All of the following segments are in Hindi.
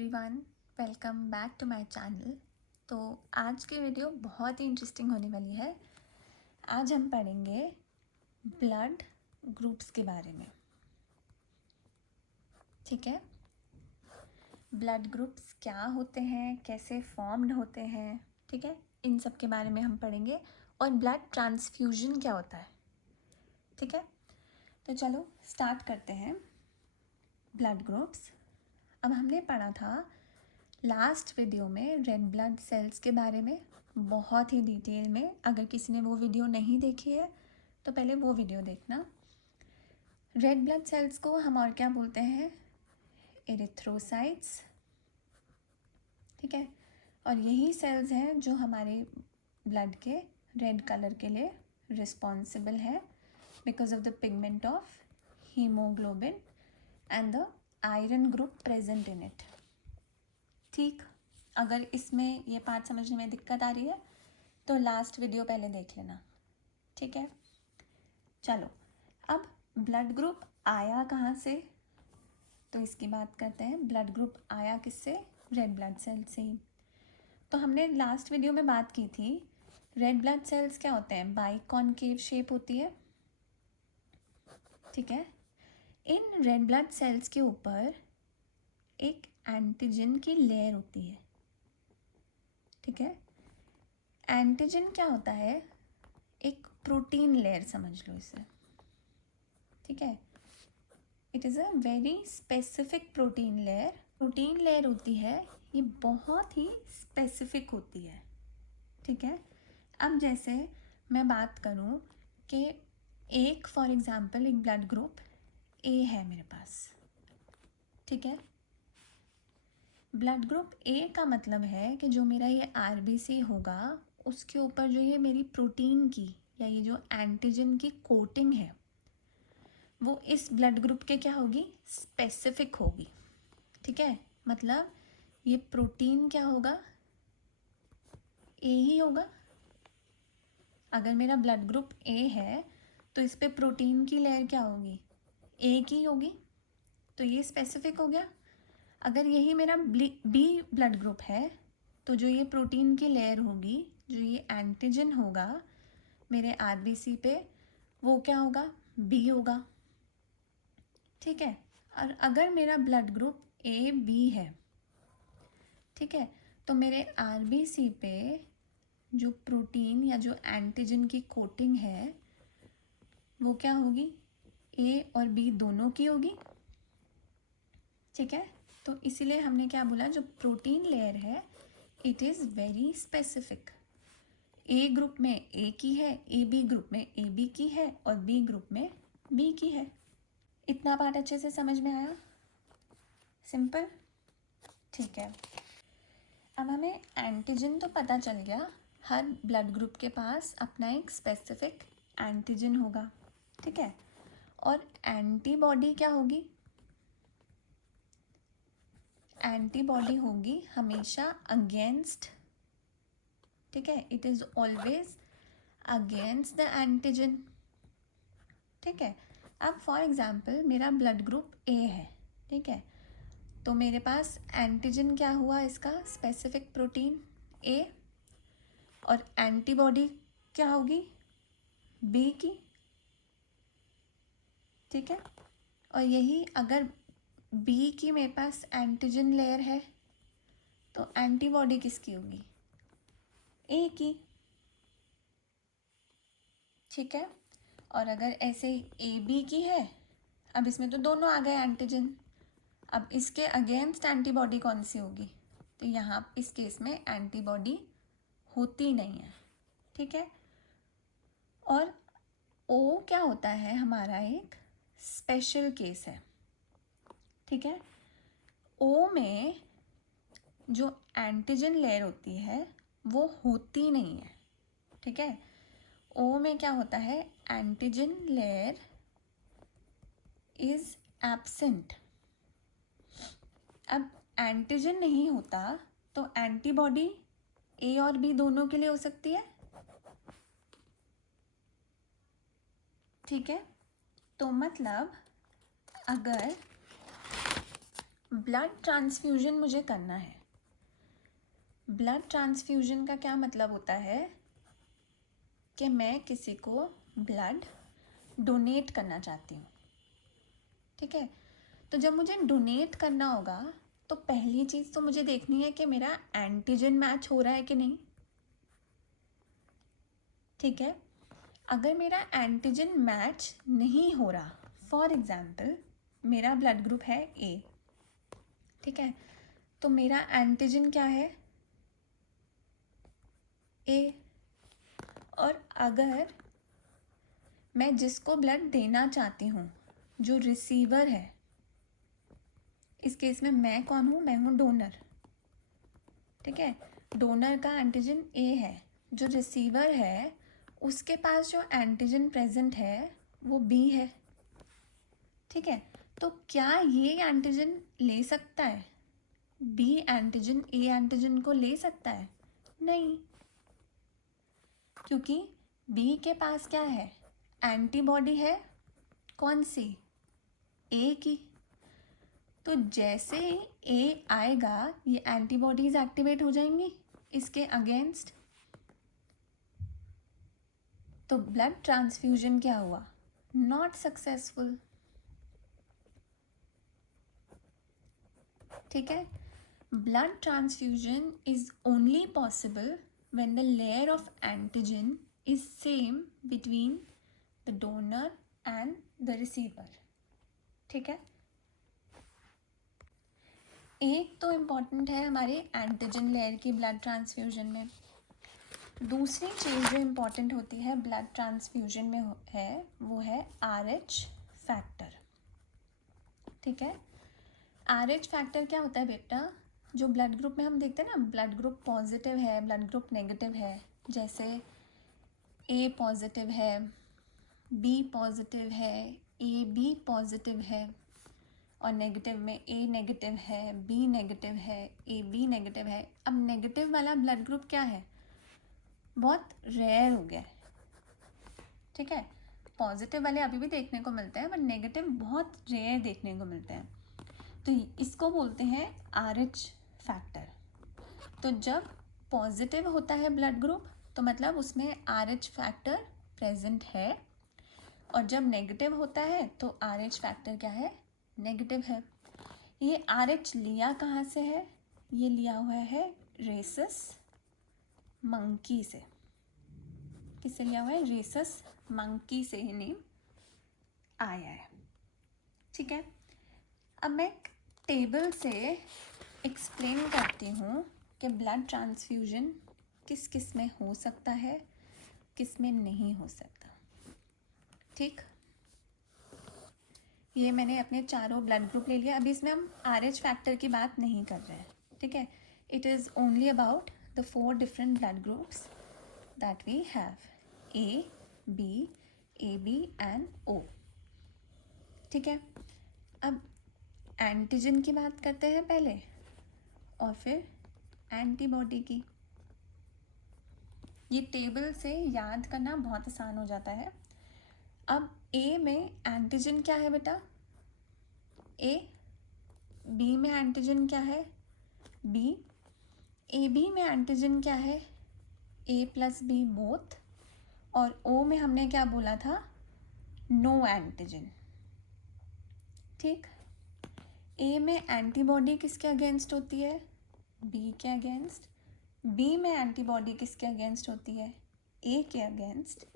Everyone, welcome back to my channel. तो आज की वीडियो बहुत ही इंटरेस्टिंग होने वाली है। आज हम पढ़ेंगे ब्लड ग्रुप्स के बारे में। ठीक है, ब्लड ग्रुप्स क्या होते हैं, कैसे फॉर्म्ड होते हैं, ठीक है, इन सब के बारे में हम पढ़ेंगे। और ब्लड ट्रांसफ्यूजन क्या होता है, ठीक है। तो चलो स्टार्ट करते हैं। ब्लड ग्रुप्स, अब हमने पढ़ा था लास्ट वीडियो में रेड ब्लड सेल्स के बारे में बहुत ही डिटेल में। अगर किसी ने वो वीडियो नहीं देखी है तो पहले वो वीडियो देखना। रेड ब्लड सेल्स को हम और क्या बोलते हैं? एरिथ्रोसाइट्स, ठीक है। और यही सेल्स हैं जो हमारे ब्लड के रेड कलर के लिए रिस्पॉन्सिबल है because of the pigment of haemoglobin and the iron group present in it. ठीक, अगर इसमें ये पार्ट समझने में दिक्कत आ रही है तो लास्ट वीडियो पहले देख लेना, ठीक है। चलो, अब ब्लड ग्रुप आया कहाँ से, तो इसकी बात करते हैं। ब्लड ग्रुप आया किससे? रेड ब्लड सेल से ही। तो हमने लास्ट वीडियो में बात की थी, रेड ब्लड सेल्स क्या होते हैं? बाइकॉनकेव शेप होती है, ठीक है। इन रेड ब्लड सेल्स के ऊपर एक एंटीजन की लेयर होती है, ठीक है। एंटीजन क्या होता है? एक प्रोटीन लेयर समझ लो इसे, ठीक है। It is a very specific protein layer. Protein layer होती है, ये बहुत ही स्पेसिफिक होती है, ठीक है। अब जैसे मैं बात करूँ कि एक फॉर एग्ज़ाम्पल एक ब्लड ग्रुप ए है मेरे पास, ठीक है। ब्लड ग्रुप ए का मतलब है कि जो मेरा ये आरबीसी होगा उसके ऊपर जो ये मेरी प्रोटीन की या ये जो एंटीजन की कोटिंग है वो इस ब्लड ग्रुप के क्या होगी? स्पेसिफिक होगी, ठीक है। मतलब ये प्रोटीन क्या होगा? ए ही होगा। अगर मेरा ब्लड ग्रुप ए है तो इस पे प्रोटीन की लेयर क्या होगी? ए की होगी, तो ये स्पेसिफिक हो गया। अगर यही मेरा बी ब्लड ग्रुप है तो जो ये प्रोटीन की लेयर होगी, जो ये एंटीजन होगा मेरे आरबीसी पे, वो क्या होगा? बी होगा, ठीक है। और अगर मेरा ब्लड ग्रुप ए बी है, ठीक है, तो मेरे आरबीसी पे जो प्रोटीन या जो एंटीजन की कोटिंग है वो क्या होगी? ए और बी दोनों की होगी, ठीक है। तो इसीलिए हमने क्या बोला, जो प्रोटीन लेयर है it is very specific. A group में ए की है, ए बी ग्रुप में ए बी की है और बी ग्रुप में बी की है। इतना पार्ट अच्छे से समझ में आया? सिंपल, ठीक है। अब हमें एंटीजन तो पता चल गया, हर ब्लड ग्रुप के पास अपना एक स्पेसिफिक एंटीजन होगा, ठीक है। और एंटीबॉडी क्या होगी? एंटीबॉडी होगी हमेशा अगेंस्ट, ठीक है। It is always against the antigen, ठीक है। अब फॉर एग्जांपल मेरा ब्लड ग्रुप ए है, ठीक है, तो मेरे पास एंटीजन क्या हुआ? इसका स्पेसिफिक प्रोटीन ए, और एंटीबॉडी क्या होगी? बी की, ठीक है। और यही अगर बी की मेरे पास एंटीजन लेयर है तो एंटीबॉडी किसकी होगी? ए की, ठीक है। और अगर ऐसे ए बी की है, अब इसमें तो दोनों आ गए एंटीजन, अब इसके अगेंस्ट एंटीबॉडी कौन सी होगी? तो यहाँ इस केस में एंटीबॉडी होती नहीं है, ठीक है। और ओ क्या होता है? हमारा एक स्पेशल केस है, ठीक है। ओ में जो एंटीजन लेयर होती है वो होती नहीं है, ठीक है। ओ में क्या होता है? Antigen layer is absent. अब एंटीजन नहीं होता तो एंटीबॉडी ए और बी दोनों के लिए हो सकती है, ठीक है। तो मतलब अगर ब्लड ट्रांसफ्यूजन मुझे करना है। ब्लड ट्रांसफ्यूजन का क्या मतलब होता है कि मैं किसी को ब्लड डोनेट करना चाहती हूँ, ठीक है। तो जब मुझे डोनेट करना होगा तो पहली चीज़ तो मुझे देखनी है कि मेरा एंटीजन मैच हो रहा है कि नहीं, ठीक है। अगर मेरा एंटीजन मैच नहीं हो रहा, फॉर एग्जांपल मेरा ब्लड ग्रुप है ए, ठीक है, तो मेरा एंटीजन क्या है, ए। और अगर मैं जिसको ब्लड देना चाहती हूँ, जो रिसीवर है, इस केस में मैं कौन हूँ, मैं हूँ डोनर, ठीक है। डोनर का एंटीजन ए है, जो रिसीवर है उसके पास जो एंटीजन प्रेजेंट है वो बी है, ठीक है। तो क्या ये एंटीजन ले सकता है, बी एंटीजन ए एंटीजन को ले सकता है? नहीं, क्योंकि बी के पास क्या है, एंटीबॉडी है, कौन सी, ए की। तो जैसे ही ए आएगा ये एंटीबॉडीज एक्टिवेट हो जाएंगी इसके अगेंस्ट। तो ब्लड ट्रांसफ्यूजन क्या हुआ, नॉट सक्सेसफुल, ठीक है। Blood transfusion is only possible when the layer of antigen is same between the donor and the receiver, ठीक है। एक तो इम्पॉर्टेंट है हमारे एंटीजन लेयर की ब्लड ट्रांसफ्यूजन में। दूसरी चीज़ जो इम्पॉर्टेंट होती है ब्लड ट्रांसफ्यूजन में है वो है RH फैक्टर, ठीक है। RH फैक्टर क्या होता है बेटा, जो ब्लड ग्रुप में हम देखते हैं ना, ब्लड ग्रुप पॉजिटिव है, ब्लड ग्रुप नेगेटिव है, जैसे A पॉजिटिव है, B पॉजिटिव है, AB पॉजिटिव है, और नेगेटिव में A नेगेटिव है, B नेगेटिव है, AB नेगेटिव है। अब नेगेटिव वाला ब्लड ग्रुप क्या है, बहुत रेयर हो गया है, ठीक है। पॉजिटिव वाले अभी भी देखने को मिलते हैं बट नेगेटिव बहुत रेयर देखने को मिलते हैं। तो इसको बोलते हैं RH फैक्टर। तो जब पॉजिटिव होता है ब्लड ग्रुप तो मतलब उसमें RH फैक्टर प्रेजेंट है, और जब नेगेटिव होता है तो RH फैक्टर क्या है, नेगेटिव है। ये RH लिया कहाँ से है, ये लिया हुआ है रेसस मंकी से। किससे लिया हुआ है, रेसस मंकी से ही नेम आया है, ठीक है। अब मैं एक टेबल से एक्सप्लेन करती हूँ कि ब्लड ट्रांसफ्यूजन किस किस में हो सकता है, किस में नहीं हो सकता, ठीक। ये मैंने अपने चारों ब्लड ग्रुप ले लिया। अभी इसमें हम RH फैक्टर की बात नहीं कर रहे हैं, ठीक है। It is only about the 4 different blood groups that we have, A, B, AB and O, ठीक है। अब एंटीजन की बात करते हैं पहले और फिर एंटीबॉडी की। ये टेबल से याद करना बहुत आसान हो जाता है। अब A में एंटीजन क्या है बेटा, A। B में एंटीजन क्या है, B। AB में एंटीजन क्या है, A प्लस B बोथ। और O में हमने क्या बोला था, नो एंटीजन, ठीक। A में एंटीबॉडी किसके अगेंस्ट होती है, B के अगेंस्ट। B में एंटीबॉडी किसके अगेंस्ट होती है, A के अगेंस्ट।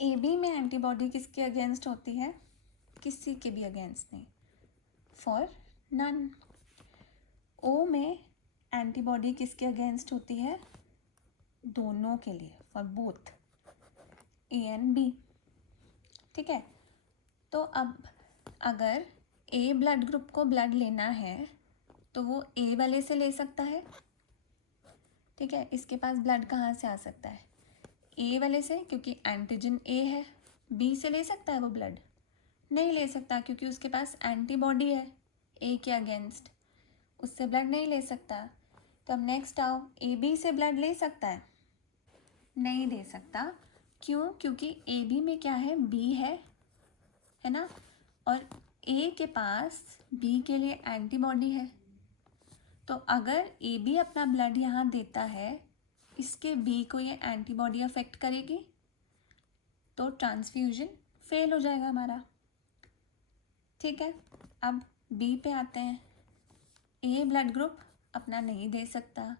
AB में एंटीबॉडी किसके अगेंस्ट होती है, किसी के भी अगेंस्ट नहीं, फॉर नन। O में एंटीबॉडी किसके अगेंस्ट होती है, दोनों के लिए, for both A and B, ठीक है। तो अब अगर A ब्लड ग्रुप को ब्लड लेना है तो वो A वाले से ले सकता है, ठीक है। इसके पास ब्लड कहाँ से आ सकता है, A वाले से, क्योंकि एंटीजन A है। B से ले सकता है वो ब्लड, नहीं ले सकता क्योंकि उसके पास एंटीबॉडी है A के अगेंस्ट, उससे ब्लड नहीं ले सकता। तो अब नेक्स्ट आओ, AB से ब्लड ले सकता है, नहीं दे सकता। क्यों, क्योंकि AB में क्या है, B है ना, और ए के पास बी के लिए एंटीबॉडी है, तो अगर ए बी अपना ब्लड यहाँ देता है, इसके बी को ये एंटीबॉडी अफेक्ट करेगी, तो ट्रांसफ्यूजन फेल हो जाएगा हमारा। ठीक है, अब बी पे आते हैं। ए ब्लड ग्रुप अपना नहीं दे सकता,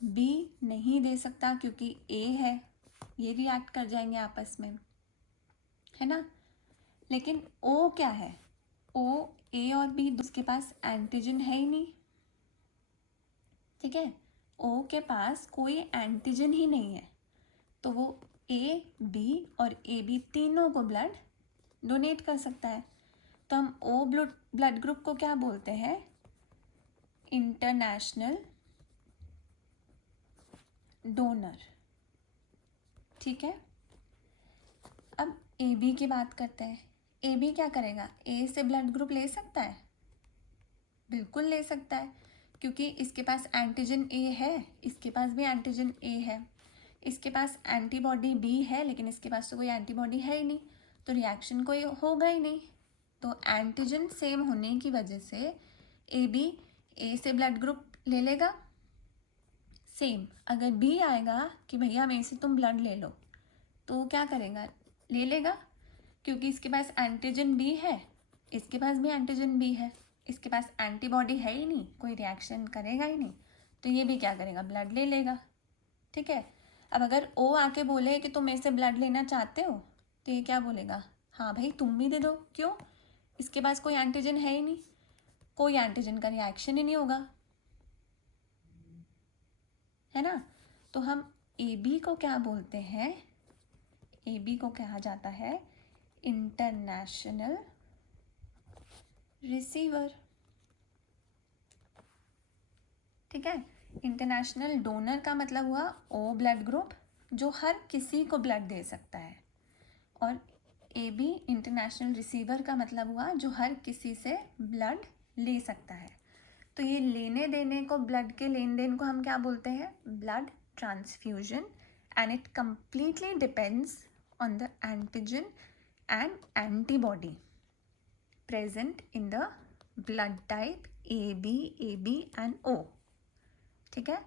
बी नहीं दे सकता क्योंकि ए है, ये रिएक्ट कर जाएंगे आपस में, है ना। लेकिन ओ क्या है, ओ ए और बी उसके पास एंटीजन है ही नहीं। ठीक है, ओ के पास कोई एंटीजन ही नहीं है, तो वो ए बी और ए बी तीनों को ब्लड डोनेट कर सकता है। तो हम ओ ब्लड ग्रुप को क्या बोलते हैं, इंटरनेशनल डोनर। ठीक है, अब ए बी की बात करते हैं। ए बी क्या करेगा, ए से ब्लड ग्रुप ले सकता है, बिल्कुल ले सकता है, क्योंकि इसके पास एंटीजन ए है, इसके पास भी एंटीजन ए है, इसके पास एंटीबॉडी बी है, लेकिन इसके पास तो कोई एंटीबॉडी है ही नहीं, तो रिएक्शन कोई होगा ही नहीं। तो एंटीजन सेम होने की वजह से ए बी ए से ब्लड ग्रुप ले लेगा। सेम अगर बी आएगा कि भैया मेरे से तुम ब्लड ले लो, तो क्या करेगा, ले लेगा, क्योंकि इसके पास एंटीजन बी है, इसके पास भी एंटीजन बी है, इसके पास एंटीबॉडी है ही नहीं, कोई रिएक्शन करेगा ही नहीं, तो ये भी क्या करेगा, ब्लड ले लेगा। ठीक है, अब अगर ओ आके बोले कि तुम मेरे से ब्लड लेना चाहते हो, तो ये क्या बोलेगा, हाँ भाई तुम भी दे दो। क्यों, इसके पास कोई एंटीजन है ही नहीं, कोई एंटीजन का रिएक्शन ही नहीं होगा, है ना। तो हम ए बी को क्या बोलते हैं, ए बी को कहा जाता है इंटरनेशनल रिसीवर। ठीक है, इंटरनेशनल डोनर का मतलब हुआ ओ ब्लड ग्रुप जो हर किसी को ब्लड दे सकता है, और ए बी इंटरनेशनल रिसीवर का मतलब हुआ जो हर किसी से ब्लड ले सकता है। तो ये लेने देने को, ब्लड के लेन देन को हम क्या बोलते हैं, blood transfusion, and it completely depends on the antigen and antibody present in the blood type AB, AB and O. ठीक है,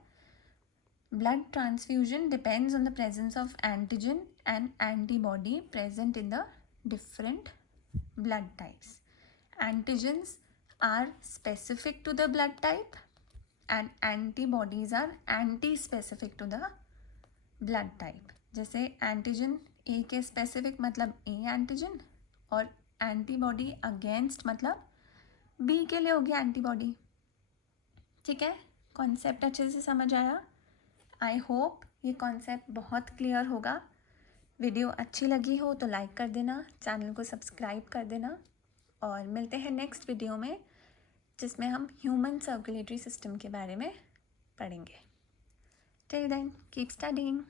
blood transfusion depends on the presence of antigen and antibody present in the different blood types. Antigens are specific to the blood type and antibodies are anti-specific to the blood type. जैसे एंटीजन ए के स्पेसिफिक मतलब ए एंटीजन, और एंटीबॉडी अगेंस्ट मतलब बी के लिए होगी एंटीबॉडी। ठीक है, कॉन्सेप्ट अच्छे से समझ आया। आई होप ये कॉन्सेप्ट बहुत क्लियर होगा। वीडियो अच्छी लगी हो तो लाइक कर देना, चैनल को सब्सक्राइब कर देना, और मिलते हैं नेक्स्ट वीडियो में जिसमें हम ह्यूमन सर्कुलेटरी सिस्टम के बारे में पढ़ेंगे। Till then keep studying.